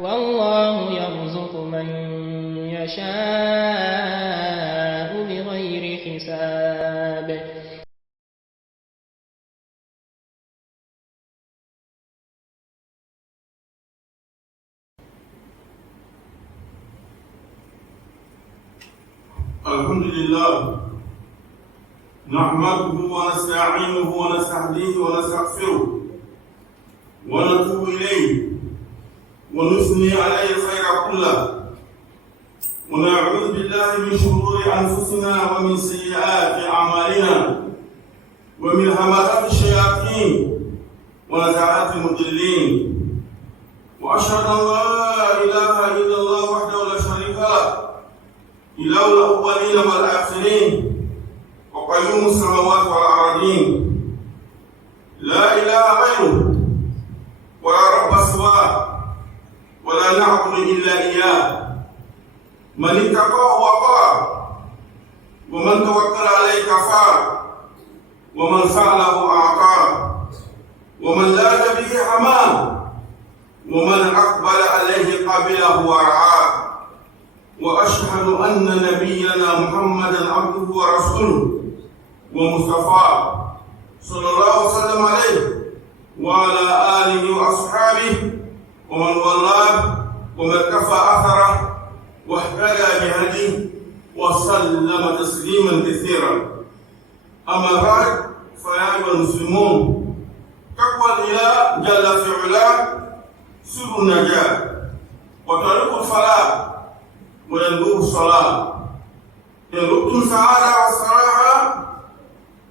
والله يرزق من يشاء بغير حساب. الحمد لله نحمده ونستعينه ونستهديه ونستغفره ونتوب إليه ونثني عليه الخير كله ونعوذ بالله من شرور أنفسنا ومن سيئات أعمالنا ومن همزات الشياطين ونزعات المضلين وأشهد أن لا إله إلا الله وحده لا شريك له إله الأولين والآخرين وقيوم السماوات والأرضين لا إله غيره ولا رب سواه ولا نعبد إلا إياه من اتقاه وقاه ومن توكل عليه كفاه ومن فعله أعطاه ومن لاج به حماه ومن أقبل عليه قبله ورعاه وأشهد أن نبينا محمدا عبده ورسوله ومصطفاه صلى الله وسلم عليه وعلى آله وأصحابه ومن والاه ومن كفى أثره واهتدى بهديه وسلم تسليما كثيرا. أما بعد فيا أيها المسلمون، تقوى الإله جل في علاه سر النجاة وطريق الفلاح وينبوع الصلاة. إن ربتم سعادة والصلاح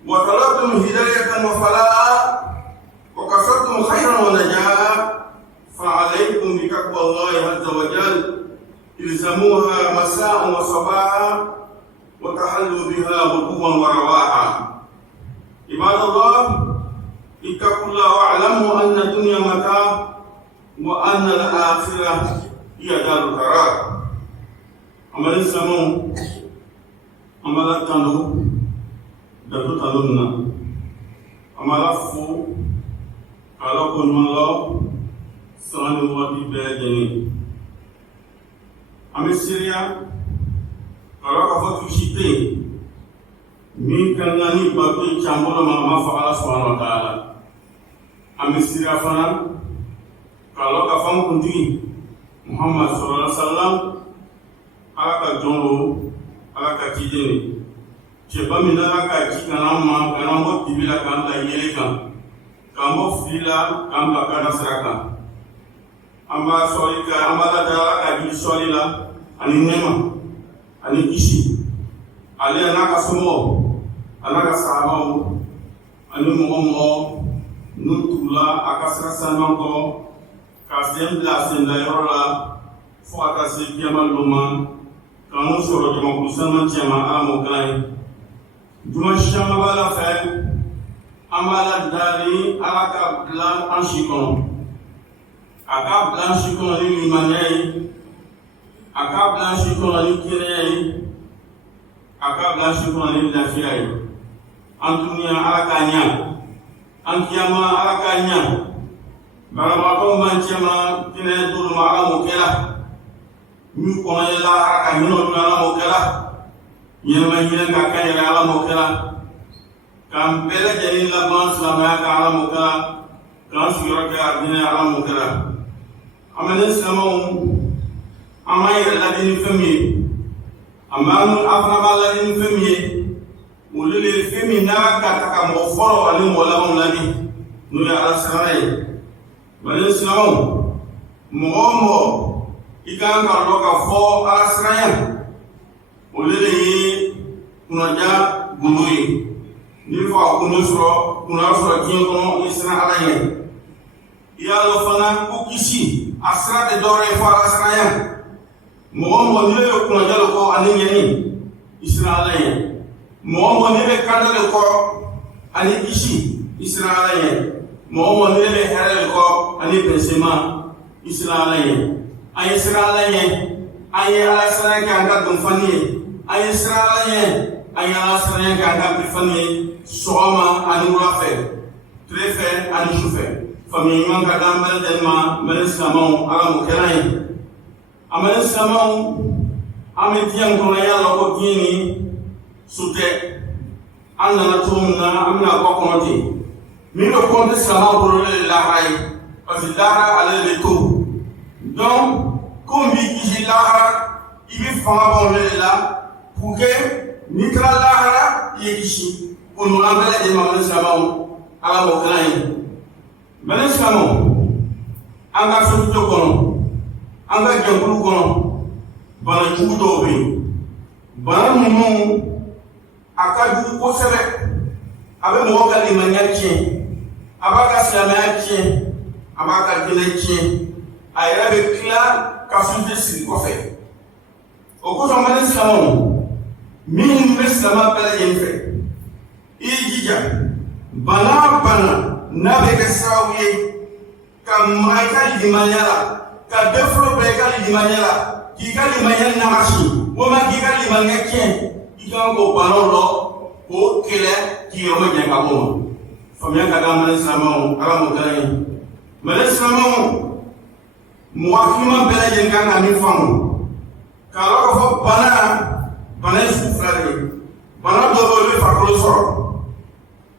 وطلبتم هداية وفلاحا وكسبتم خيرا ونجاة فعليكم بتقوى الله عز وجل، الزموها مساء وصباحا وتحلوا بها غدوا ورواحا. عباد الله، اتقوا الله واعلموا أن الدنيا متاع وأن الآخرة هي دار القرار. Amari samu amala tando datu talunna amala fu ala konmalo sani wati bejeni amesiria ala ka fatu shite min kanani batu chambola mama fa ala subhanahu wa ta'ala amesiria fana kala ka fam kundi Muhammad sallallahu alaihi wasallam ala ka jɔnro ala ka ciden cɛba min ala ka ci kana ma kana bɔ dibi la k'an bila yɛlɛ kan k'an bɔ fili la k'an bila kana sira kan. An b'a sɔrɔ ka an b'a lada ala ka jiri sɔrɔli la ani nɛma ani kisi ale n'a ka somɔgɔw a n'a ka sahabaw ani mɔgɔ n'u tugula a ka sira sanuman kɔ ka sen bila sen da yɔrɔ la fo ka taa se kiyama don ma. Kanu sɔrɔ jamakulu sanuman cɛman ala m'o kɛra ye. Juma caman b'a la fɛ an b'a la dali ala ka bila an si kɔnɔ. A k'a bila an si kɔnɔ ni limaniya ye, a k'a bila an si kɔnɔ ni kɛnɛya ye, a k'a bila an si kɔnɔ ni lafiya ye. An duniya ala k'a ɲa, an kiyama ala k'a ɲa. Banabagatɔw man cɛman kɛnɛya d'olu ma ala m'o kɛra. Min kɔnɔ la ala ka hinɛ olu ala m'o kɛra. Ɲɛnɛma hinɛ ka kan yɛrɛ ala m'o kɛra. K'an bɛɛ lajɛlen laban silamɛya kan ala m'o kɛra. K'an sigiyɔrɔ kɛ addinɛ ala m'o kɛra. An bɛ ne silamɛw an b'an yɛrɛ ladi ni fɛn min ye, an fana b'a ladi ni fɛn min ye, olu de ye fɛn min n'a ka ta ka mɔgɔ fɔlɔ ani mɔgɔ labanw ladi n'o ye ala siranna ye. Bɛ ne silamɛw, mɔgɔ o mɔgɔ i kan ka dɔn ka fɔ ala siranya olu de ye kunnaja gundo ye. N'i fɔ a kunna sɔrɔ diɲɛ kɔnɔ i siran ala ɲɛ. I y'a dɔn fana ko kisi a sira tɛ dɔwɛrɛ ye fɔ ala siranya. Mɔgɔ o mɔgɔ n'i bɛ kunnaja de kɔ ani ɲɛni i siran ala ɲɛ. Mɔgɔ o mɔgɔ n'i bɛ kanda de kɔ ani kisi i siran ala ɲɛ. Mɔgɔ o mɔgɔ n'i bɛ hɛrɛ de kɔ ani bɛnsɛma i siran ala ɲɛ. An ye siran ala ɲɛ, an ye ala siran kɛ an ka dɔnfani ye, an ye siran ala ɲɛ, an ye ala siran kɛ an ka bilifani ye sɔgɔma ani wula fɛ, tile fɛ ani su fɛ. famille man ka gambal den ma men silamon ala mo kenay amen silamon ame diyan ko yalla ko dini sute anna tumna amna ko konti mi do konti silamon ko le la hay parce que dara ala le tout donc comme bi ki la ibi fanga bon le la pour que nitra la yekishi ko no ambele de ma silamon ala mo kenay men silamon anga so to kono anga jangulu kono bana jugu dɔw bɛ yen bana ninnu a ka jugu kosɛbɛ a bɛ mɔgɔ ka limaniya tiɲɛ a b'a ka silamɛya tiɲɛ a b'a ka diinɛ tiɲɛ a yɛrɛ bɛ tila ka sunjata sigi kɔfɛ o kosɔn mali silamɛw minnu bɛ silamɛ bɛɛ lajɛlen fɛ i y'i jija bana bana n'a bɛ kɛ sababu ye ka maa i ka limaniya la ka bɛɛ fɔlɔ bila i ka limaniya la k'i ka limaniya nagasi walima k'i ka limaniya tiɲɛ i kan k'o banaw dɔ k'o kɛlɛ k'i yɔrɔ jɛ ka bɔ ma faamuya ka kan mali silamɛw ala m'o kɛra ye mali silamɛw mɔgɔ hakilima bɛɛ lajɛlen kan ka min faamu k'a dɔn k'a fɔ bana ye sugu fila de ye bana dɔ bɛ yen o bɛ farikolo sɔrɔ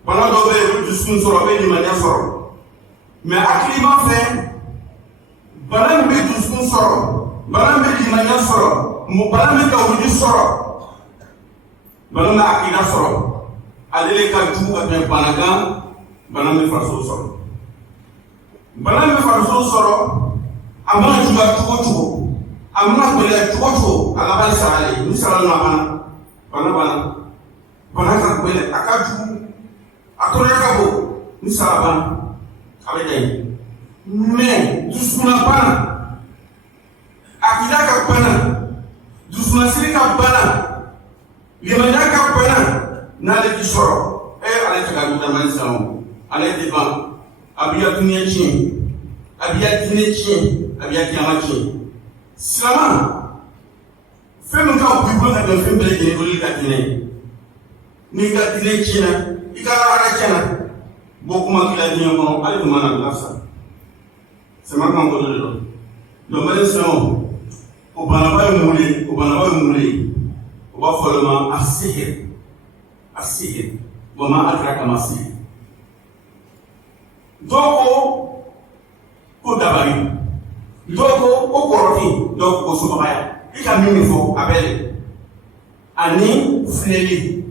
bana dɔ bɛ yen o bɛ dusukun sɔrɔ o bɛ limaniya sɔrɔ mɛ hakilima fɛ bana min bɛ dusukun sɔrɔ bana bɛ limaniya sɔrɔ bana bɛ tawhidi sɔrɔ bana bɛ akida sɔrɔ ale de ka jugu ka tɛmɛ bana kan bana bɛ farisogo sɔrɔ bana bɛ farisogo sɔrɔ a mana juguya cogo o cogo a mana gɛlɛya cogo o cogo a laban ye sara ye ni sara nana bana ka gɛlɛn a ka jugu a tɔɔrɔya ka bon ni sara bana a bɛ ɲɛ mais dusukunna bana akida ka bana dusumasiri ka bana limaniya ka bana n'ale ti sɔrɔ ale tɛ ka juguya mali silamɛw ale tɛ ban a b'i ka dunuya tiɲɛ a b'i ka diinɛ tiɲɛ a b'i ka kiyama tiɲɛ silamɛ fɛn min ka b'i bolo ka tɛmɛ fɛn bɛɛ lajɛlen olu ka diinɛ n'i ka diinɛ tiɲɛna i ka lahara tiɲɛna bɔ kuma k'i la diɲɛ kɔnɔ hali tuma na bila sa sɛmɛ kan ko dɔ de don donc mali silamɛw o banaba ye mun ye o b'a fɔ ma a sihir wa ma adraka ma sihir dɔw ko dabali dɔw ko kɔrɔti dɔw ko sumaya i ka min fɔ a bɛ de ani filɛli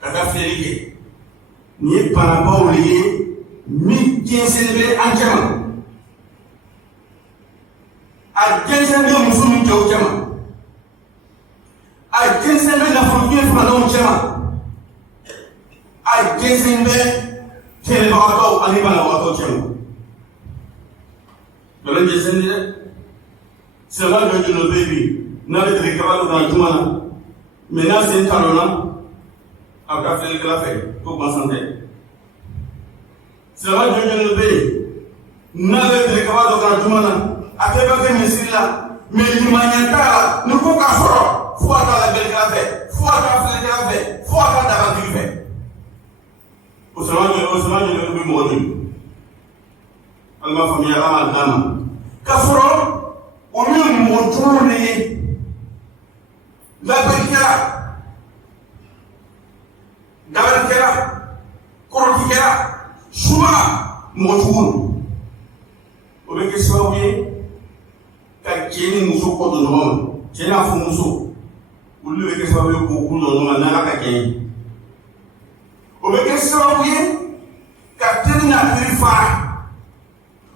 ka taa filɛli kɛ nin ye banabaw de ye min jɛnsɛn bɛ an cɛ ma a jɛnsɛn bɛ muso min cɛw cɛ ma a jɛnsɛn bɛ nafolotigi faganw cɛ ma a jɛnsɛn bɛ kɛlɛbagatɔw ani banabagatɔw cɛ ma bɛlɛ jɛnsɛn dɛ silamɛ dɔ jɔlen bɛ bi n'a bɛ dege kaba dɔ kan juma na mɛ n'a sen talon na a bɛ taa filɛlikɛla fɛ ko gansan tɛ silamɛ dɔ jɔlen bɛ n'a bɛ dege kaba dɔ kan juma na a tɛ bɛ kɛ misiri la mɛ limaniya t'a la ni ko k'a sɔrɔ fo ka taa labɛnnikɛla fɛ fo ka taa filɛlikɛla fɛ fo ka taa dagatigi fɛ o silamɛ jɔlen bɛ mɔgɔ min ala m'a faamuya ala m'a d'a ma k'a sɔrɔ olu ye mɔgɔ juguw de ye labɛnnikɛla dabalikɛla kɔrɔtigɛla suba mɔgɔ juguw o bɛ kɛ sababu ye ka cɛ ni muso kɔ don ɲɔgɔn ma cɛ n'a furumuso olu bɛ kɛ sababu ye k'o kun don ɲɔgɔn ma n'ala ka kɛ ye o bɛ kɛ sababu ye ka teri n'a teri fara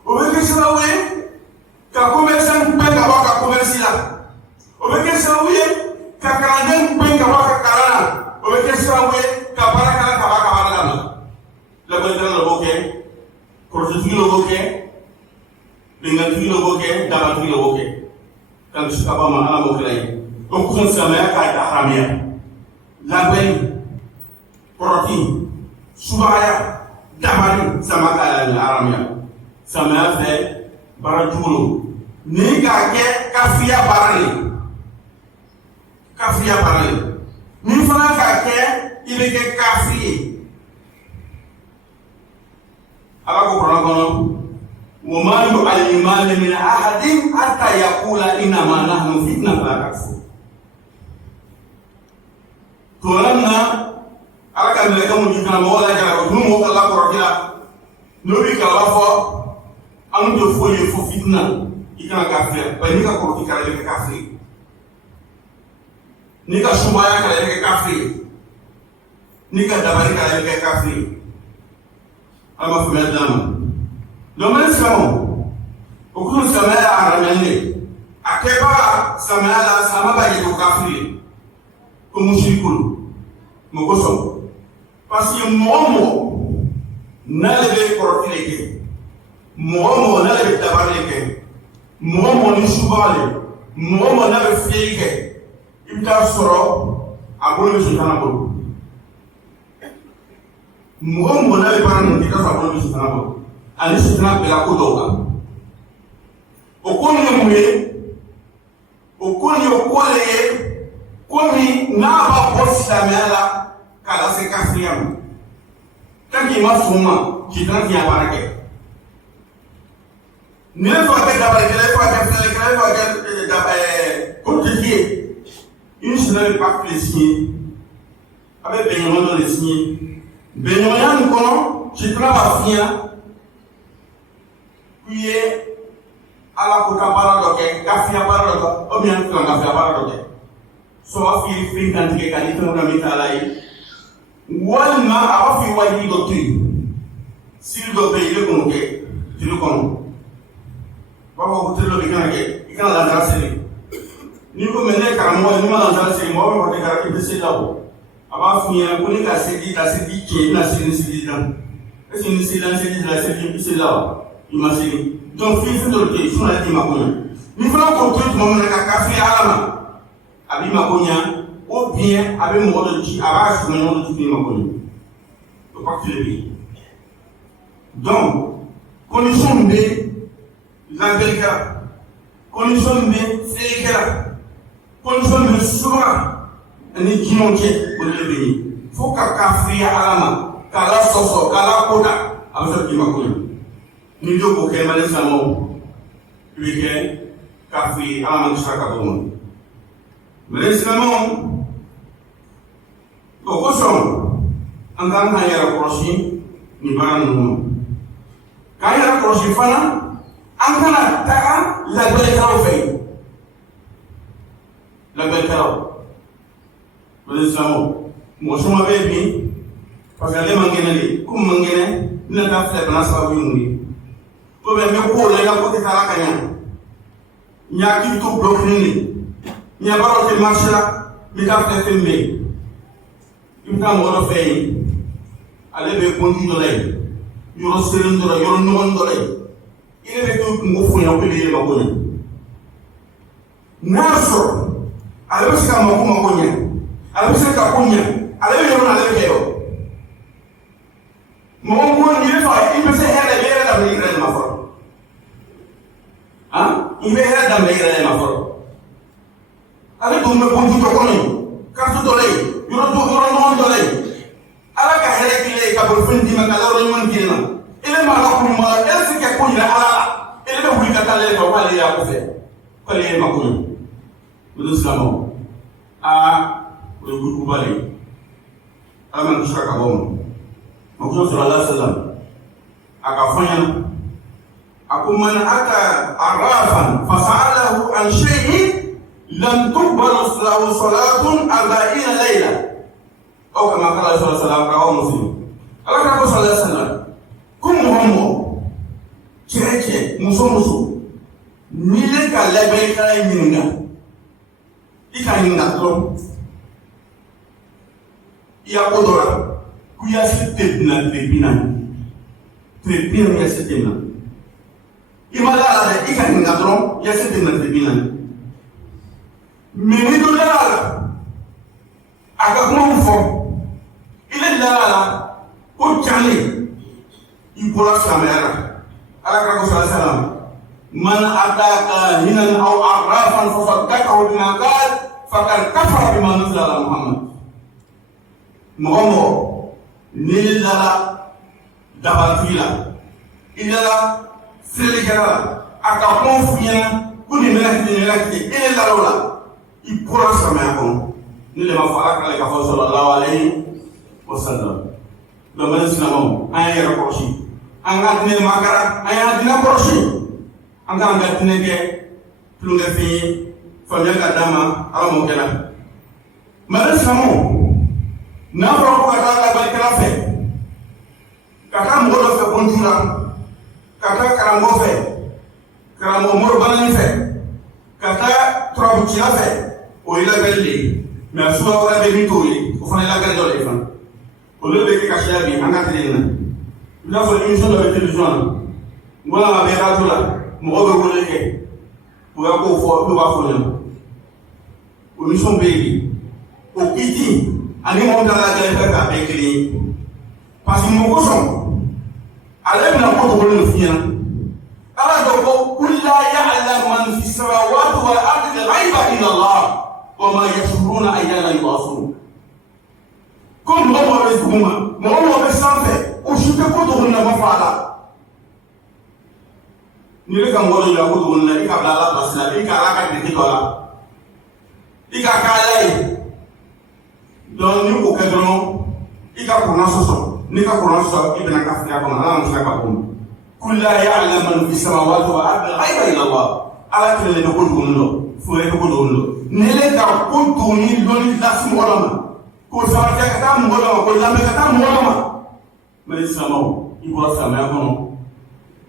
o bɛ kɛ sababu ye ka commerçant gbɛn ka bɔ a ka commerce la o bɛ kɛ sababu ye ka kalanden gbɛn ka bɔ a ka kalan na o bɛ kɛ sababu ye ka baarakɛla ka bɔ a ka baara la labɛnnikɛla dɔ b'o kɛ kɔrɔsigitigi dɔ b'o kɛ bɛnkantigi dɔ b'o kɛ dabatigi dɔ b'o kɛ kan kisi ka bɔ a ma ala m'o kɛra ye o kosɔn silamɛya k'a haramiya labɛnni kɔrɔti subahaya dabali sama k'a haramiya silamɛya fɛ baara jugu lo ni k'a kɛ kafiya baara le ni fana k'a kɛ i bɛ kɛ kafi ye ala ko kono wa ma yu'allimani min ahadin hatta yaqula inna ma nahnu fitna fala takfur. Tulanna ala kan le kamu dikana mo la jara ko mo kala ko rokila no bi kala fo am do fo ye fo fitna ikana kafir ba ni ka ko ikana le kafir ni ka shumaya kala le kafir ni ka dabari kala le kafir ama fu medam do man samo o ko samaya aramene akeba samaya la sama ba ye ko kafir ko mushrikun mo ko so parce que momo nalebe korotile ke momo nalebe tabale ke momo ni subale momo nalebe fiike ibta soro abolo sutana bolo momo nalebe paran ni ka abolo sutana bolo ani sutana bela ko doga okoni muye okoni okole komi naba posita mela kala se kafiyam tanki masuma kitan ya barake ne fa ka dabare kele fa ka fele kele fa ka dabaye kotifié une semaine pas plaisir avec Benjamin dans les signes Benjamin kono kitan ba fia puis ala ko ka bara doke kafia bara doke o bien ko kafia bara doke so afi fin kan ke kan ito na mitalai walma afi wadi doctrine s'il doit payer le conquête tu le connais baba ko telo bikana ke ikana la grâce ni ko mene karamo ni ma la grâce mo ko te karaki de sedao aba funya ko ni ka sedi ke na sedi dan est ni sedi la sedi sedao imagine donc fi do ke suna di makonya ni fana ko to mo na ka kafi alama abi makonya ou bien avec mon de qui arrache le nom de tout le monde. Le parti de vie. Donc, condition de la belka, condition de féka, condition de soura, un équilibre pour le béni. Il faut qu'à café à la main, qu'à la sauce, qu'à la coda, avec ce qui m'a connu. Nous devons pour qu'elle m'aille sa mort, puis qu'elle café à la main de chaque monde. Mais l'islam, o koson an kan ka yara korosi ni baran no ka yara korosi fana an kana taka la belle karaw fe la belle karaw wala samo mo suma be bi parce que le mangene le kum mangene na ta fle bana sababu yumi to be me ko le la ko te kala kanya nya ki to block ni nya baro te marché la mi ta fle fembe imta mo fay ale be kondi do lay yoro serin do yoro non do lay ile be to ngo fu ya ko le ma ko ni naso ale be ska ma ko nya ale be ska ko nya ale be yoro ale be yo mo ko ni fa ibe se hele be da be ire ma fo ha ibe hele da be ire ma fo ale do me kondi to ko ni ka to do lay yoro non do lay ala ka hele kile ka bol fundi ma kala ro man kilna ile ma la ko ma el se ke ko ila ala ile be wuli ka tale ko wala ya ko fe ko le ma ko ni islamo a ko guru bale ama ko shaka bom ma ko sallallahu alaihi wasallam aka fanya aku man aka arafan fasalahu an shay'in لم تقبل له صلاة 40 ليلة أو كما قال صلى الله عليه وسلم رواه مسلم. الله كما صلى الله عليه وسلم كم هم كيركي مسو نيلك لبي كاي مينغا إكا مينغا تلوم يا قدرة كويا ستبنا تربينا يا ستبنا إما لا إكا مينغا تلوم يا ستبنا تربينا meni do la aka kuma fo ile la ko chale ibola samara ala ka ko sallam man ataka hinan aw arrafan fa saddaqahu bima qal faqad kafara bima nuzila ala muhammad momo ni la dabatila il est là, c'est le gars là, à ta confiance, pour les ménages qui est là, il pourra se mettre en ni le ma fala kala ka fo sallallahu alayhi wa sallam do man sinamo ay yara korsi anga dine makara ay dina korsi anga dine ke plunga fi famia ka dama ala mo kala man sinamo na ro ko ka ba kala fe kaka mo do fe bonjura kaka karambo fe karambo mo banani fe kaka trobu ci fe o ila belli mais souvent on a des tournées au fond de la gueule de l'éléphant au lieu de cacher la vie en quatrième nous avons une émission de la télévision moi la mère à tout là moi je veux le pour avoir fort pour avoir fort au mission baby au kiti ani monta la gueule de la écrit parce que mon cochon allez na ko to le fien ala do ko kullu ya'lamu man fi samawati wal ardi ghaiba illa Allah وما يشعرون أيانا يبعثون كم مرة بيسكوما مرة بيسانفه وشوفي كتبنا ما فعلا نيجي كم مرة يقول كتبنا إيكا بلا بس لا إيكا راكا تكتولا إيكا كالاي دون نيوكو كدرون إيكا كونا سوسو نيكا كونا سوسو إبنا كافيا كونا لا نشاكا كونا كل لا يعلم من في السماوات والأرض الغيب إلا الله على كل اللي يقول كونه فوري كونه nele ka kuntu ni doni das molama ko sarata ka tam molama ko lambe ka tam molama mele samo ibora sama kono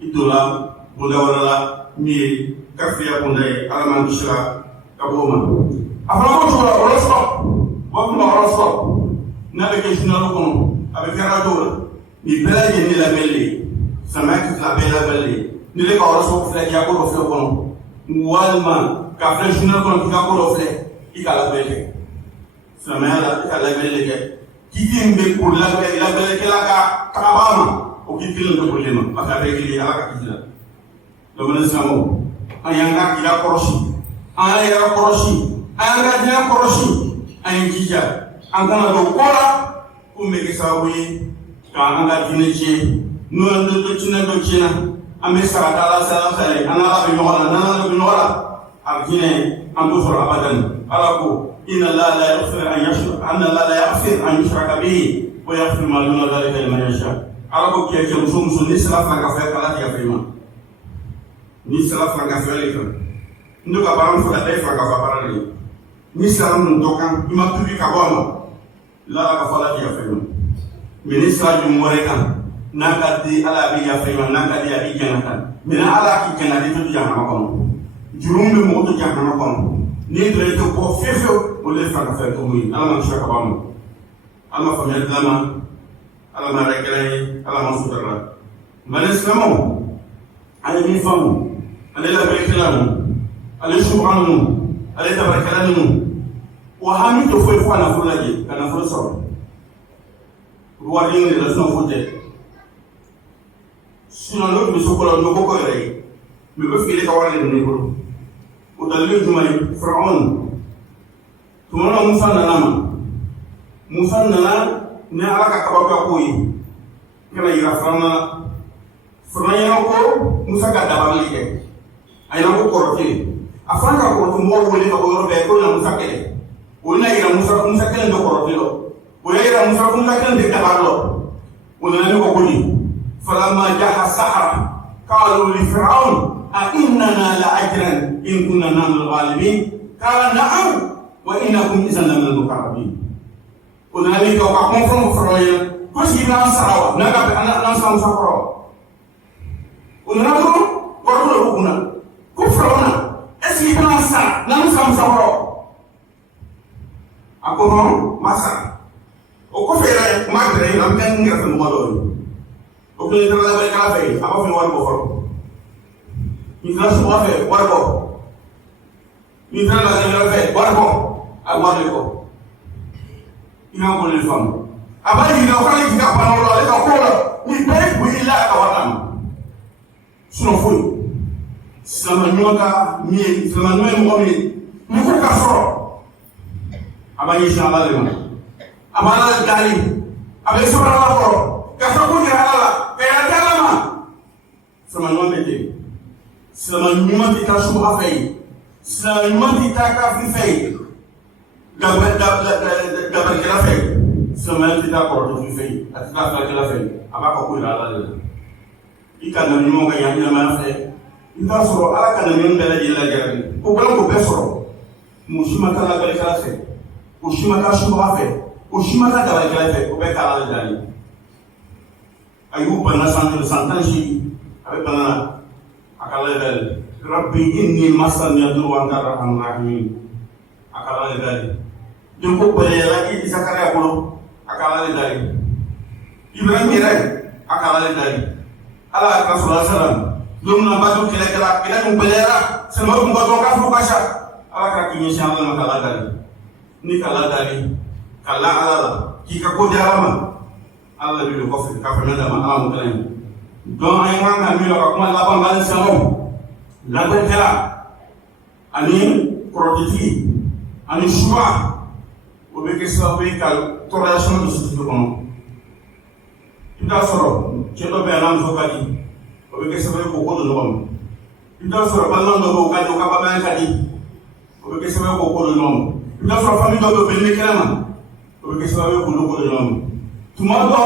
idola wala mi kafia kundai alaman bishra kaboma afala ko jora orosco wa kuma orosco na be ke jinalo kono abe kara dola ni belaje ni la belle sama ki la belle ni le ka orosco fla ya ko fla kono walma ka fle journal kono ka ko fle ikala bele samela ikala bele ke kidimbe pour la bele ke la ka tabama o kidil ndo problema maka be kili ala ka kidila do mena samo ayanga kila koroshi ayanga dina koroshi ayin jija angana do kola kumbe ke sawi ka anga dineje no ndo to china ame sarata la sala sale anala bi nola arjine antu sura abadan alako inna la yaghfir an yashrak anna la yaghfir an yushraka bihi wa yaghfir ma duna dhalika liman yasha alako ke muso ni sala franga fa kala ya fema ni sala franga fa le kan ndo ka baram fa dai franga fa parale ni sala mun dokan ima tubi ka bono la ka fa ya fema ministra ju more kan naka di ala bi ya fema naka di ya bi janatan mina ala ki janati to janama kono jurumbe mo to janama kono ni dre to ko fefo o le fa ka fa to muy ala man shaka bamu ala fa mi dama ala ma rekere ala ma sutara manesamo ala mi famu ala la rekelamu ala subhanahu ala tabarakalamu wa hami to fo fa na fulaje kana fo so ruwadi ni la so fote sinon l'autre me sokola no ko rey me be fili ka wala ni ko o dalil jumay fir'aun tumana musa nana ne ala ka kabaka ko yi kala ira fana yana ko musa ka dabali ke ayna ko korte afan ka ko to mo wole ka ko be ko na musa kele o na ira musa kele do korte lo o ira musa kele de dabalo o na ne ko ko ni فلما جاء السحرة قالوا لفرعون أئننا لأجرا إن كنا نحن الغالبين قال نعم وإنكم إذا لمن المقربين قلنا لك وقعكم فرعون فرعون كسي بنا سراوة نقب أنا نسام سفراوة قلنا لكم ورقنا ركنا كفرعون أسي بنا سراوة نسام سفراوة أقول لهم ما سراوة وكفر ما أدري لم تنجر في الموضوع o kele tara la kala fe aba fi war ko foro ni tara so fe war ko ni tara la kala fe war ko ak war ko ina ko le fam aba ni na ko ni ka pa no le ka ko ni be bu ila ka watam suno fo sama nyota mi sama mo ni ko ka foro aba ni inshallah le ma aba la dali aba so la foro ka fa ko ni ala sama ɲuman bɛ ten silama ɲuman tɛ taa subaga fɛ yen silama ɲuman tɛ taa kafiri fɛ yen gabarikɛla fɛ yen silamɛya tɛ taa kɔrɔtɔfili fɛ yen a tɛ taa filakɛla fɛ yen a b'a fɔ ko yɛrɛ ala de la i ka na ɲuman ka yan ɲɛnamaya fɛ i b'a sɔrɔ ala ka na ɲuman bɛɛ lajɛlen lajarabi o bɛɛ k'o bɛɛ sɔrɔ mɔgɔ si ma taa gabarikɛla fɛ o si ma taa subaga fɛ o si ma taa gabarikɛla fɛ o bɛɛ k'ala de dalen a y'u bana san 18 a bɛ bana a ka lajɛ rabbi inni masani yadurru wa anta arhamur rahimin a ka lajɛ den ko bɛlɛyala i Zakariya bolo a ka ala de dali Ibrahim yɛrɛ a ka ala de dali ala ka sɔrɔ salam don min na bato kɛlɛkɛla kɛlɛ min bɛlɛyala sɛmɛw kun ka dɔn k'a furu ka sa ala ka k'i ɲɛsin ala ma ka ala dali ni ka ala dali ka la ala la k'i ka ko di ala ma ala de bɛ kɔfɛ ka fɛnɛ dama ala mo kɛlɛ donc an ye kan ka min ka kuma laban b'ale sɛmɛw labɛnkɛla ani kɔrɔtɛtigi ani suba o bɛ kɛ sababu ye ka tɔɔrɔya sɔrɔ dusukun kɔnɔ i bɛ taa sɔrɔ cɛ dɔ bɛ yan n'a muso ka di o bɛ kɛ sababu ye k'o ko don ɲɔgɔn ma i bɛ taa sɔrɔ balima dɔ bɛ yen o ka di o ka balimaya ka di o bɛ kɛ sababu ye k'o ko don ɲɔgɔn ma i bɛ taa sɔrɔ famille dɔ bɛ yen o bɛ ɲini kɛnɛ ma o bɛ kɛ sababu ye k'o ko don ɲɔgɔn ma tuma dɔ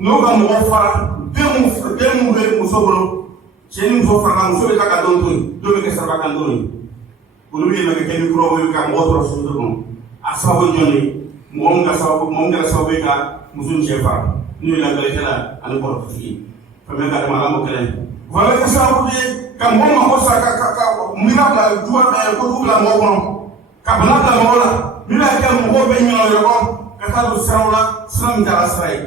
n'o ka mɔgɔ fara den mun bɛ muso bolo cɛ ni muso farala muso bɛ taa ka dɔn to yen dɔ bɛ kɛ saraka kan to yen olu bɛ yɛlɛma ka kɛ mikɔrɔbu ye ka mɔgɔ tɔɔrɔ sugu dɔ kɔnɔ a sababu jɔn ye mɔgɔ min kɛra sababu ye ka muso ni cɛ fara n'o ye lagalekɛla ani kɔrɔtɔtigi ye fɛn ka dama ala m'o kɛlɛ o fana bɛ kɛ sababu ye ka mɔgɔ mako sa ka mina bila juwa kojugu bila mɔgɔ kɔnɔ ka bana bila mɔgɔ la min b'a kɛ mɔgɔw bɛ ɲɔgɔn yɔrɔ ka taa don siraw la sira min taara sira ye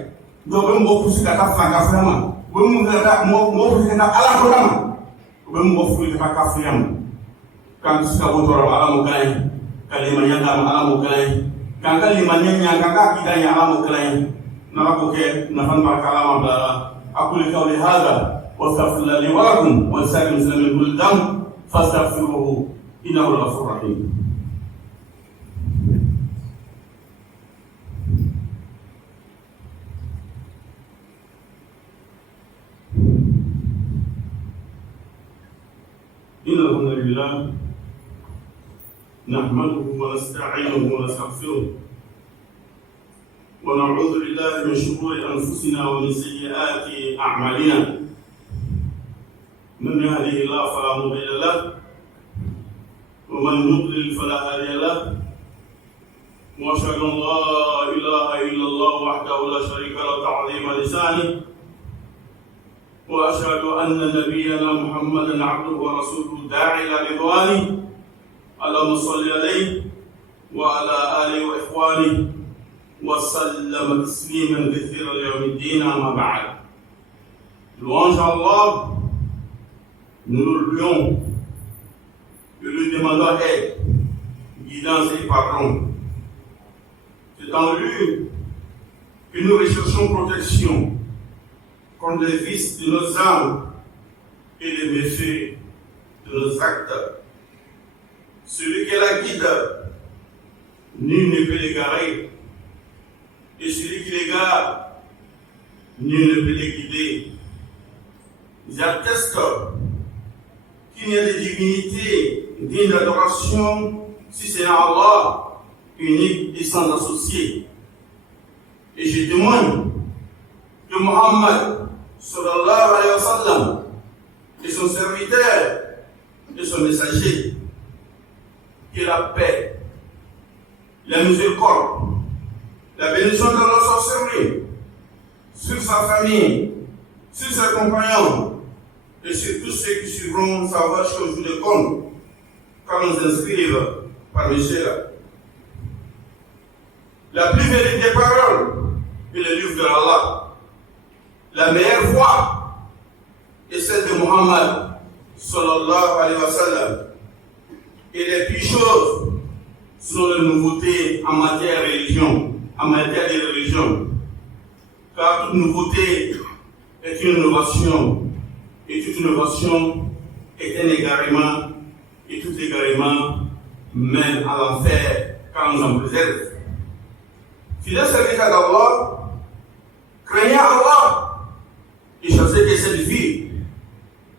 donc o bɛ mɔgɔ pusi ka taa fanga fɛn ma o bɛ mɔgɔ pusi ka taa ala kɔrɔ ma o bɛ mɔgɔ furi ka taa kafiriya ma k'an kisi ka bɔ tɔɔrɔ ma ala m'o kɛlɛ ka limaniya d'a ma ala m'o kɛlɛ k'an ka limaniya ɲa k'an ka akida ɲa ala m'o kɛlɛ n'ala k'o kɛ nafa ni barika ala ma bila la aqulu qawli hadha wa astaghfirullaha li wa lakum wa lisa'iril muslimina min kulli dhanb fastaghfiruhu innahu al-ghafurur rahim. إن الحمد لله نحمده ونستعينه ونستغفره ونعوذ بالله من شرور أنفسنا ومن سيئات أعمالنا من يهده الله فلا مضل له ومن يضلل فلا هادي له وأشهد أن لا إله إلا الله وحده لا شريك له تعظيم لسانه وأشهد أن نبينا محمدا عبده ورسوله داعي إلى رضوانه اللهم صل عليه وعلى آله وإخوانه وسلم تسليما كثيرا يوم الدين أما بعد. Louange à Allah, nous le louons et lui demandons aide, guidance et pardon. C'est en lui que nous recherchons protection contre les vices de nos âmes et les méfaits de nos actes. Celui qui la guide, nul ne peut l'égarer. Et celui qui l'égare, nul ne peut les guider. J'atteste qu'il n'y a de divinité digne d'adoration si c'est Allah, unique et sans associé. Et je témoigne que Muhammad sallallahu alayhi wa sallam est son serviteur et son messager. Que la paix, la miséricorde, la bénédiction de Allah soit sur lui, sur sa famille, sur ses compagnons et sur tous ceux qui suivront sa voie jusqu'au jour de compte, quand nous inscrivent parmi ceux-là. La plus vérité des paroles est le livre de Allah. La meilleure voie est celle de Muhammad sallallahu alayhi wa sallam. Et les pires choses sont les nouveautés en matière de religion, Car toute nouveauté est une innovation, et toute innovation est un égarement, et tout égarement mène à l'enfer, car nous en préserve. Fidèle serviteur d'Allah, craignez Allah et cherchez des cette vie,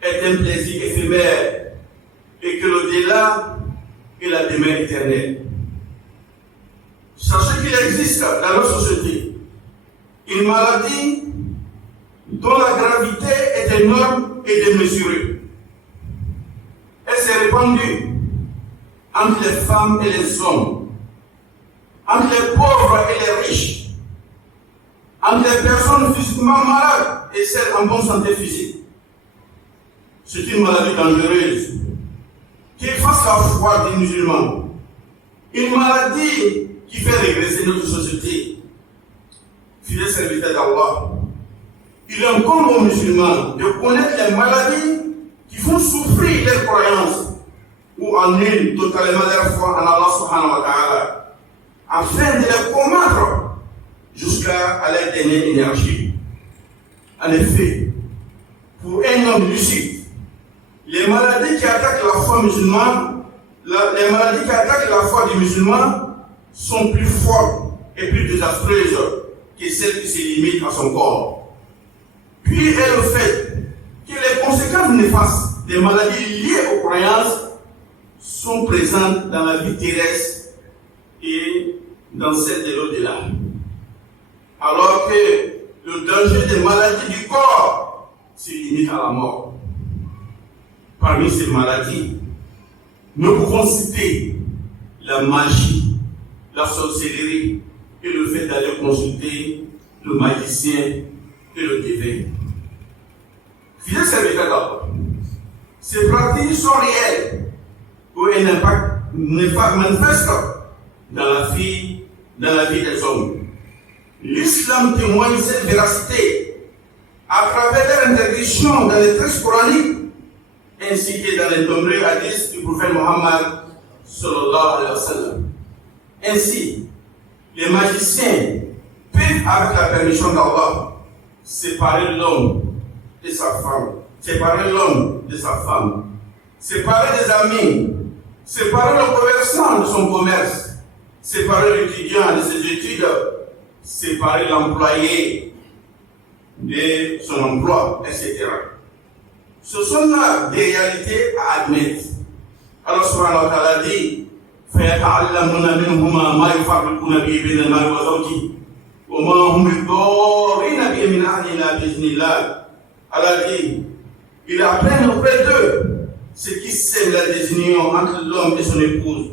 est un plaisir éphémère et que l'au-delà est la demeure éternelle. Sachez qu'il existe dans notre société une maladie dont la gravité est énorme et démesurée. Elle s'est répandue entre les femmes et les hommes, entre les pauvres et les riches, entre les personnes physiquement malades et celles en bonne santé physique. C'est une maladie dangereuse qui efface la foi des musulmans. Une maladie qui fait régresser notre société. Fidèles serviteurs d'Allah, il incombe aux musulmans de connaître les maladies qui font souffrir leurs croyances ou annulent totalement leur foi en Allah subhanahu wa ta'ala, afin de les combattre jusqu'à leur dernière énergie. En effet, pour un homme lucide, les maladies qui attaquent la foi musulmane, les maladies qui attaquent la foi des musulmans sont plus fortes et plus désastreuses que celles qui se limitent à son corps. Puis est le fait que les conséquences néfastes des maladies liées aux croyances sont présentes dans la vie terrestre et dans celle de l'au-delà. Alors que le danger des maladies du corps se limite à la mort. Parmi ces maladies, nous pouvons citer la magie, la sorcellerie et le fait d'aller consulter le magicien et le devin. Fidèles serviteurs d'Allah, ces pratiques sont réelles ou un impact manifeste dans la vie des hommes. L'islam témoigne cette véracité à travers leur intégration dans les textes coraniques ainsi que dans les nombreux hadiths du prophète Mohammed sallallahu alayhi wa sallam. Ainsi, les magiciens peuvent, avec la permission d'Allah, séparer l'homme de sa femme, séparer l'homme de sa femme, séparer des amis, séparer le commerçant de son commerce, séparer l'étudiant de ses études, séparer l'employé de son emploi, etc. Ce sont là des réalités à admettre. Allah subhanahu wa ta'ala dit فَيَتَعَلَّمُونَ مِنْهُمَا مَا يُفَرِّقُونَ بِهِ بَيْنَ الْمَرْءِ وَزَوْجِهِ وَمَا هُمْ بِضَارِّينَ بِهِ مِنْ أَحَدٍ إِلَّا بِإِذْنِ اللَّهِ. Allah dit, ils apprennent auprès d'eux ce qui sème la désunion entre l'homme et son épouse.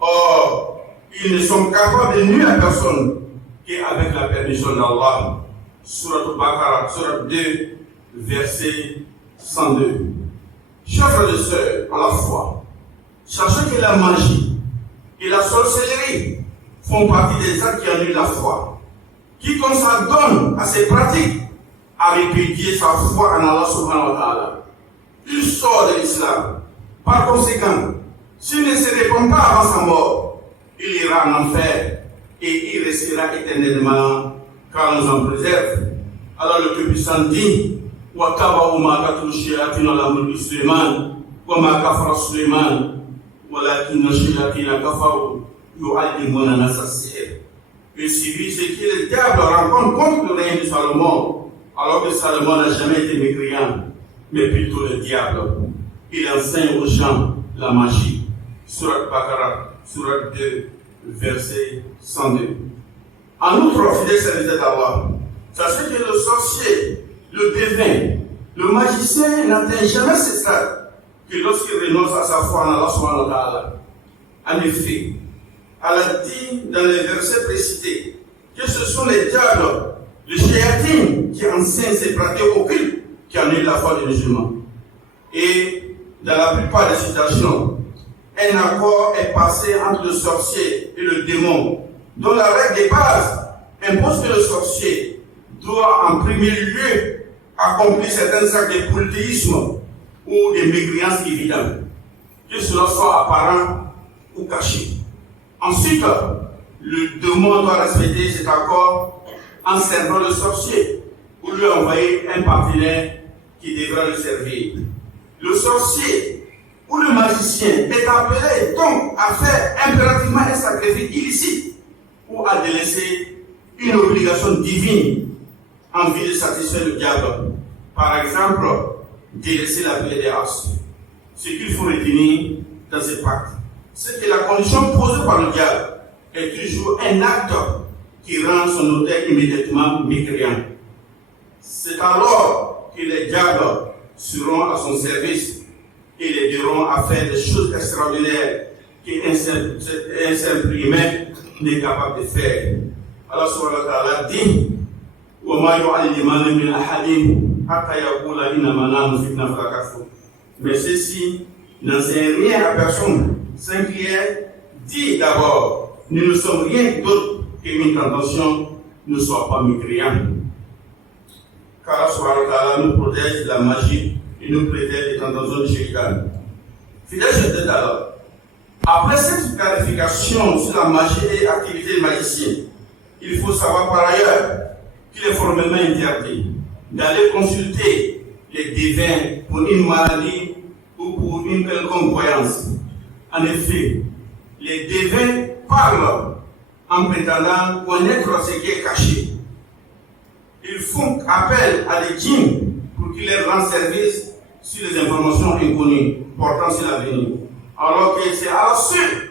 Or, ils ne sont capables de nuire à personne qu'avec la permission d'Allah. Surat Al-Baqarah, Surat 2, verset 102. Chers frères et sœurs, à la foi, sachez que la magie et la sorcellerie font partie des actes qui annulent la foi. Quiconque s'adonne à ces pratiques a répudié sa foi en Allah subhanahu wa ta'ala. Il sort de l'islam. Par conséquent, s'il ne se répand pas avant sa mort, il ira en enfer et il restera éternellement car nous en préserve. Alors le Tout-Puissant dit وَاتَّبَعُوا مَا تَتْلُو الشَّيَاطِينُ عَلَى مُلْكِ سُلَيْمَانَ وَمَا كَفَرَ سُلَيْمَانُ وَلَكِنَّ الشَّيَاطِينَ كَفَرُوا يُعَلِّمُونَ النَّاسَ السِّحْرَ. Et suivi ce que le diable rencontre contre le règne de Salomon, alors que Salomon n'a jamais été mécréant, mais plutôt le diable. Il enseigne aux gens la magie. Surat Baqarah, Surat 2, verset 102. En outre, fidèles serviteurs d'Allah, sachez que le sorcier, le devin, le magicien n'atteint jamais ce stade que lorsqu'il renonce à sa foi en Allah subhanahu wa ta'ala. En effet, Allah dit dans les versets précités que ce sont les diables, les shayatines qui enseignent ces pratiques occultes qui annulent la foi des musulmans. Et dans la plupart des situations, un accord est passé entre le sorcier et le démon, dont la règle de base impose que le sorcier doit en premier lieu accomplir certains actes de polythéisme ou de mécréance évidente, que cela soit apparent ou caché. Ensuite, le démon doit respecter cet accord en servant le sorcier ou lui envoyer un partenaire qui devra le servir. Le sorcier ou le magicien est appelé donc à faire impérativement un sacrifice illicite ou à délaisser une obligation divine en vue de satisfaire le diable. Par exemple, délaisser la prière des As. Ce qu'il faut retenir dans ce pacte, c'est que la condition posée par le diable est toujours un acte qui rend son auteur immédiatement mécréant. C'est alors que les diables seront à son service et l'aideront à faire des choses extraordinaires qu'un simple humain n'est capable de faire. Allah subhanahu wa ta'ala dit وَمَا يُعَلِّمَانَ مِنْ أَحَدٍ حَتَّى يَقُولَ إِنَّمَا نَحْنُ فِتْنَةٌ فَلَا تَكْفُرْ. Mais ceci n'enseigne rien à personne. Saint Pierre dit d'abord, nous ne sommes rien d'autre qu'une tentation, ne sois pas mécréant. Car Allah subhanahu wa ta'ala nous protège de la magie et nous préserve des tentations de Shaitan. Fidèle je alors, après cette clarification sur la magie et l'activité des magiciens, il faut savoir par ailleurs qu'il est formellement interdit d'aller consulter les devins pour une maladie ou pour une quelconque croyance. En effet, les devins parlent en prétendant connaître ce qui est caché. Ils font appel à des djinns pour qu'ils leur rendent service sur les informations inconnues portant sur l'avenir. Alors que c'est Allah seul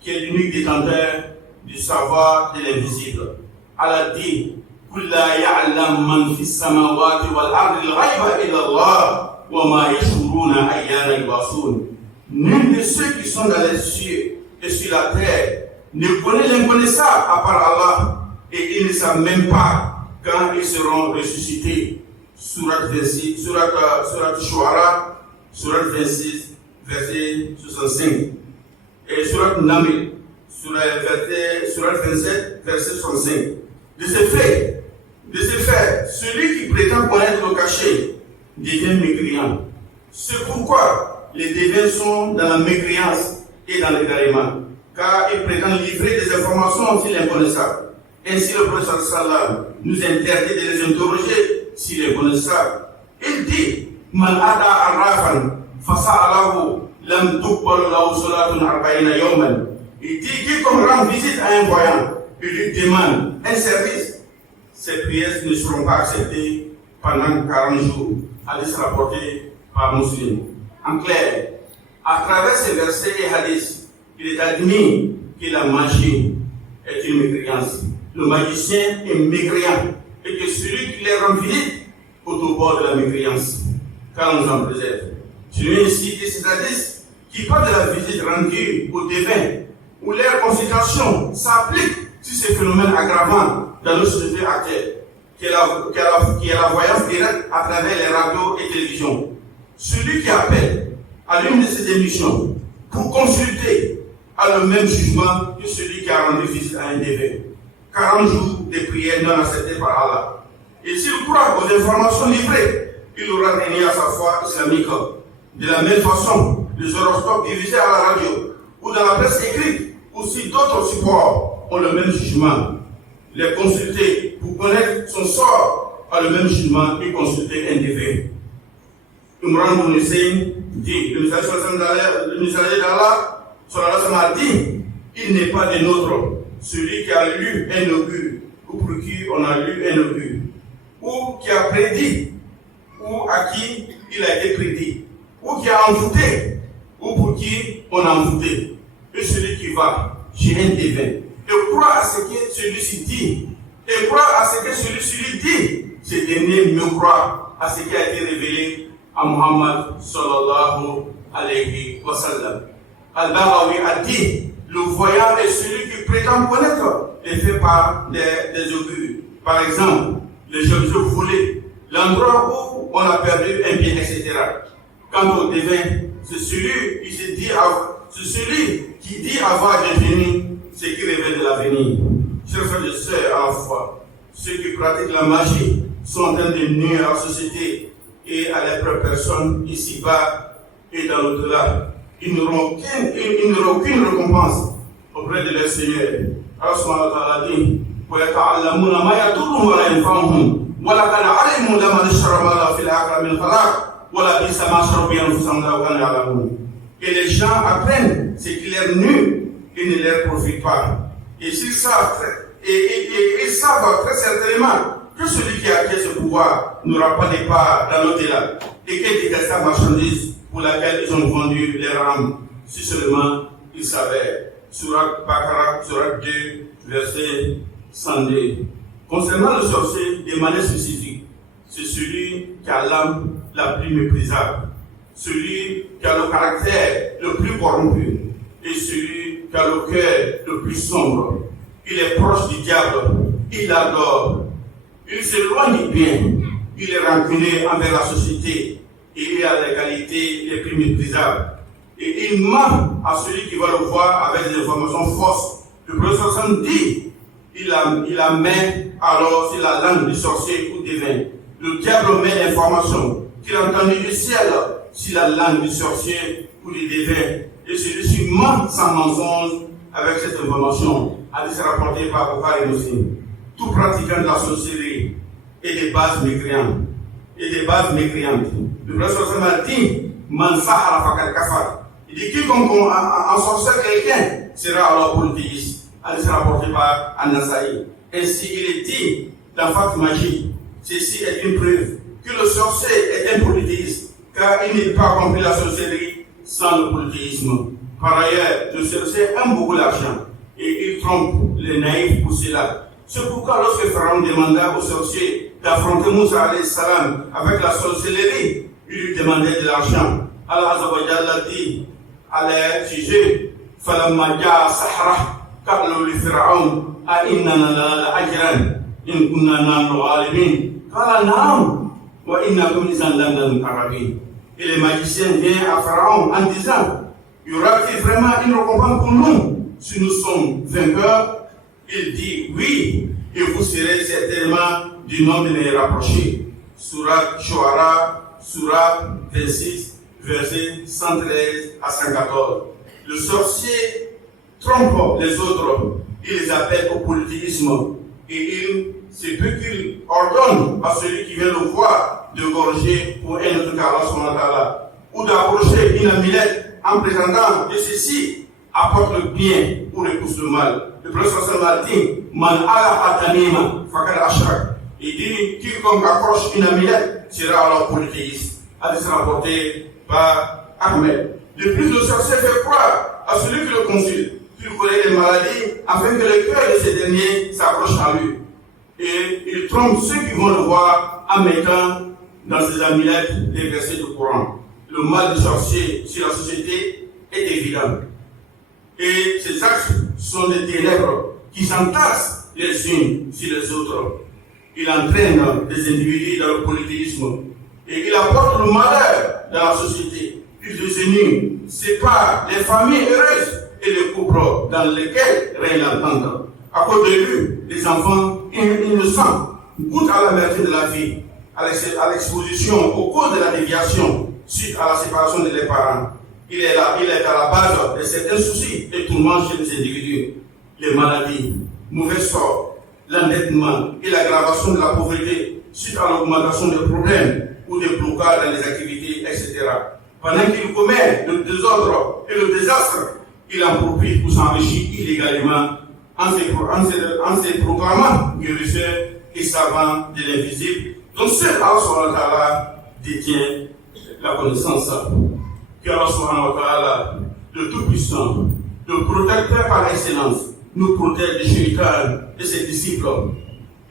qui est l'unique détenteur du savoir de l'invisible. Allah dit قُلْ لَا يَعْلَمْ مَنْ فِي السَّمَاوَاتِ وَالْأَرْضِ الْغَيْبَ إِلَّا اللَّهُ وَمَا يَشْعُرُونَ أَيَّانَ يُبْعَثُونَ. Nul de ceux qui sont dans les cieux et sur la terre ne connaît l'inconnaissable à part Allah, et ils ne savent même pas quand ils seront ressuscités. Surat 26, Surat Shuara, Surat 26, verset 65. Et Surat Naml, Surat 27, verset 65. De ce fait, celui qui prétend connaître le cachet devient mécréant. C'est pourquoi les devins sont dans la mécréance et dans l'égarement, car ils prétendent livrer des informations sur l'inconnaissable. Ainsi, le prophète sallam nous interdit de les interroger sur l'inconnaissable. Il dit Man ada arrafan fasa'alahu lam tuqbal lahu salatun arba'ina yawman. Il dit quiconque rend visite à un voyant et lui demande un service, ses prières ne seront pas acceptées pendant 40 jours. Hadith rapporté par Muslim. En clair, à travers ces versets et hadiths, il est admis que la magie est une mécréance. Le magicien est mécréant et que celui qui les rend visite est au bord de la mécréance. Car nous en préserve. Je viens ici de ces hadiths qui parlent de la visite rendue aux devins, où leur consultation s'applique sur ces phénomènes aggravants dans nos sociétés actuelles, qui est la voyance directe à travers les radios et télévisions. Celui qui appelle à l'une de ces émissions pour consulter a le même jugement que celui qui a rendu visite à un devin. 40 jours de prière non acceptées par Allah. Et s'il croit aux informations livrées, il aura régné à sa foi islamique. De la même façon, les horoscopes diffusés à la radio ou dans la presse écrite ou sur d'autres supports ont le même jugement. Les consulter pour connaître son sort a le même jugement que consulter un devin. Imran ibn Hussein dit, le messager d'Allah, a dit, il n'est pas de nôtre celui qui a lu un augure, ou pour qui on a lu un augure, ou qui a prédit, ou à qui il a été prédit, ou qui a envoûté, ou pour qui on a envoûté. Et celui qui va chez un devin, et croit à ce que celui-ci dit, et croit à ce que celui-ci dit, ce dernier me croit à ce qui a été révélé à Muhammad sallallahu alayhi wa sallam. Al-Baghawi a dit, le voyant est celui qui prétend connaître les faits par des augures. Par exemple, les objets volés, l'endroit où on a perdu un bien, etc. Quant au devin, c'est celui qui dit avoir devenu ce qui révèle de l'avenir. Chers frères et sœurs à la foi, ceux qui pratiquent la magie sont en train de nuire à la société et à leurs propres personnes ici-bas et dans l'au-delà. Ils n'auront aucune récompense auprès de leur Seigneur. Allah subhanahu wa ta'ala dit وَيَتَعَلَّمُونَ مَا يَضُرُّهُمْ وَلَا يَنفَعُهُم وَلَقَدْ عَلِمُوا لَمَنِ اشْتَرَاهُ مَا لَهُ فِي الْآخِرَةِ مِنْ خَلَاقٍ وَلَبِئْسَ مَا شَرَوْا بِهِ أَنفُسَهُمْ لَوْ كَانُوا يَعْلَمُونَ. Et les gens apprennent ce qui leur nuit et ne leur profite pas. Et s'ils savent, ils savent très certainement que celui qui acquiert ce pouvoir n'aura pas de part dans l'au-delà et que déteste la marchandise pour laquelle ils ont vendu les rames, si seulement ils savaient. Surat Bakara, Surat 2, verset 102. Concernant le sorcier, de manière spécifique, c'est celui qui a l'âme la plus méprisable, celui qui a le caractère le plus corrompu et celui qui a le cœur le plus sombre. Il est proche du diable, il l'adore, il s'éloigne bien, il est rancunier envers la société et il a les qualités les plus méprisables. Et il ment à celui qui va le voir avec des informations fausses. Le prophète dit, il a met alors sur la langue du sorcier ou divin. Le diable met l'information qu'il a entendue du ciel sur la langue du sorcier ou du divin. Et celui-ci ment sans mensonge avec cette information. A été rapporté par Bukhari et Muslim. Tout pratiquant de la sorcellerie et des bases mécréantes. Le prophète a dit, Man sahara fakal kafar. Il dit quiconque ensorcelle quelqu'un sera alors polythéiste. A été rapporté par An-Nasa'i. Ainsi, il est dit dans Fath Magie, ceci est une preuve que le sorcier est un polythéiste, car il n'est pas accompli la sorcellerie sans le polythéisme. Par ailleurs, le sorcier aime beaucoup l'argent et il trompe les naïfs pour cela. C'est pourquoi lorsque Pharaon demanda au sorcier d'affronter Moussa alayhi salam avec la sorcellerie, il lui demandait de l'argent. Allah Azza wa Jalla a dit à leur sujet, فَلَمَّا جَاءَ سَحْرَةٌ قَالُوا لِفِرْعَوْنَ أَإِنَّنَا لَأَجْرًا إِن كُنَّا نَحْنُ الْغَالِبِينَ قَالَ نَعَمْ وَإِنَّكُمْ إِذًا لَمِنَ الْمُقَرَّبِينَ. Et les magiciens viennent à Pharaon en disant, y aura-t-il vraiment une récompense pour nous si nous sommes vainqueurs? Il dit oui, et vous serez certainement du nombre de mes rapprochés. Surat Shuara, Surat 26, versets 113 à 114. Le sorcier trompe les autres, il les appelle au polythéisme et c'est peu qu'il ordonne à celui qui vient le voir de gorger pour un autre Allah ou d'approcher une amulette en présentant que ceci apporte le bien ou repousse le mal. Le prophète a dit, Man ala atanima fakad ashrak. Il dit, quiconque accroche une amulette sera alors polythéiste. A été rapporté par Ahmed. De plus, le sorcier fait croire à celui qui le consulte qu'il connaît les maladies afin que le cœur de ces derniers s'accroche à lui. Et il trompe ceux qui vont le voir en mettant dans ses amulettes des versets du Coran. Le mal du sorcier sur la société est évident. Et ces actes sont des ténèbres qui s'entassent les unes sur les autres. Il entraîne des individus dans le polythéisme et il apporte le malheur dans la société. Il désigne, sépare les familles heureuses et les couples dans lesquels règne l'entente. À cause de lui, les enfants innocents goûtent à l'amertume de la vie, à l'exposition aux causes de la déviation suite à la séparation de leurs parents. Il est à la base de certains soucis et tourments chez les individus. Les maladies, mauvais sorts, l'endettement et l'aggravation de la pauvreté suite à l'augmentation des problèmes ou des blocages dans les activités, etc. Pendant qu'il commet le désordre et le désastre, il en profite pour s'enrichir illégalement en se proclamant guérisseur et savant de l'invisible, dont seul Allah détient la connaissance. Que Allah, le Tout-Puissant, le protecteur par excellence, nous protège des shaytans et ses disciples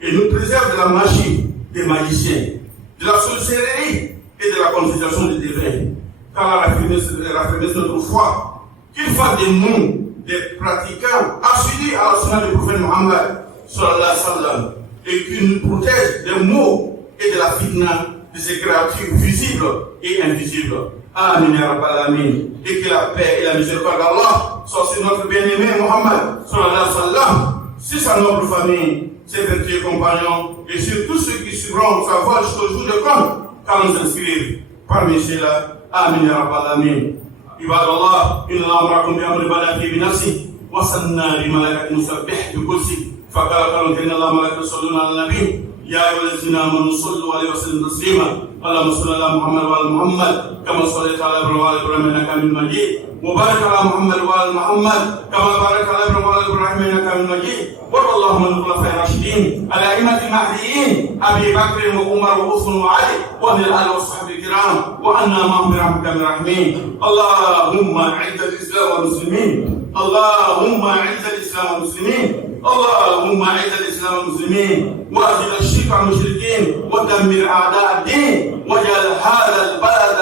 et nous préserve de la magie des magiciens, de la sorcellerie et de la consultation des divins. Car la faiblesse de notre foi, qu'il fasse de nous des pratiquants assidus à la sunna du prophète Mohammed sallallahu alayhi wa sallam et qu'il nous protège des maux et de la fitna de ces créatures visibles et invisibles. Amin ya Rabbal Alamin. Et que la paix et la miséricorde d'Allah soient sur notre bien-aimé Mohammed sallallahu alayhi wa sallam, sur sa noble famille, ses vertueux compagnons et sur tous ceux qui suivront sa voie jusqu'au jour de compte, car nous inscrivent parmi ceux-là. آمين يا رب العالمين. عباد الله إن الله أمركم بأمر بدأ فيه بنفسه وصلنا بملائكة مسبح بكرسي فقال إن الله ملائكته يصلون على النبي يا أيها الذين آمنوا صلوا عليه وسلموا تسليما اللهم صل على محمد وعلى محمد كما صليت على إبراهيم وعلى إبراهيم إنك حميد مجيد وبارك على محمد وعلى محمد كما باركت على إبراهيم وعلى إبراهيم إنك حميد مجيد وارض اللهم عن الخلفاء الراشدين الأئمة المهديين أبي بكر وعمر وعثمان وعلي وعن الآل والصحابة الكرام وعنا معهم برحمتك من الراحمين. اللهم أعز الإسلام والمسلمين اللهم أعز الإسلام والمسلمين اللهم أعز الإسلام والمسلمين وأذل الشرك والمشركين ودمر أعداء الدين واجعل هذا البلد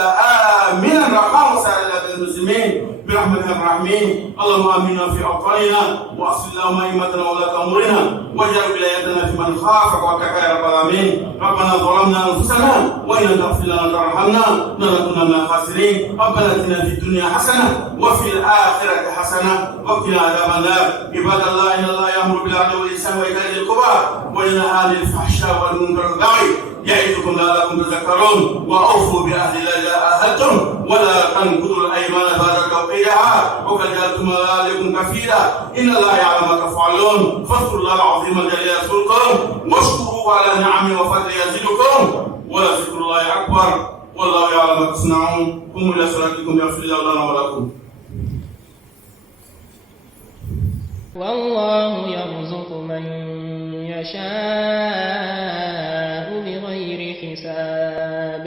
آمنا رخاء وسائر المسلمين برحمتك الراحمين. اللهم آمنا في أوطاننا وأصلح اللهم أئمتنا وولاة أمورنا واجعل ولايتنا في من خافك واتقاك يا رب العالمين. ربنا ظلمنا أنفسنا وإن لم تغفر لنا وترحمنا لنكونن من الخاسرين. ربنا آتنا في الدنيا حسنة وفي الآخرة حسنة وقنا عذاب النار. عباد الله إن الله يأمر بالعدل والإحسان وإيتاء ذي القربى وينهى عن الفحشاء والمنكر والبغي يعظكم لعلكم تذكرون. وأوفوا بعهد الله إذا عاهدتم ولا تنقضوا الأيمان بعد توقيعها وقد جعلتم عليكم كفيلا إن الله يعلم ما تفعلون. فاذكروا الله العظيم الجليل يذكركم واشكروه على نعمه وفضله يزدكم ولذكر الله أكبر والله يعلم ما تصنعون. قوموا إلى صلاتكم يغفر الله لنا ولكم. والله يرزق من يشاء بغير حساب.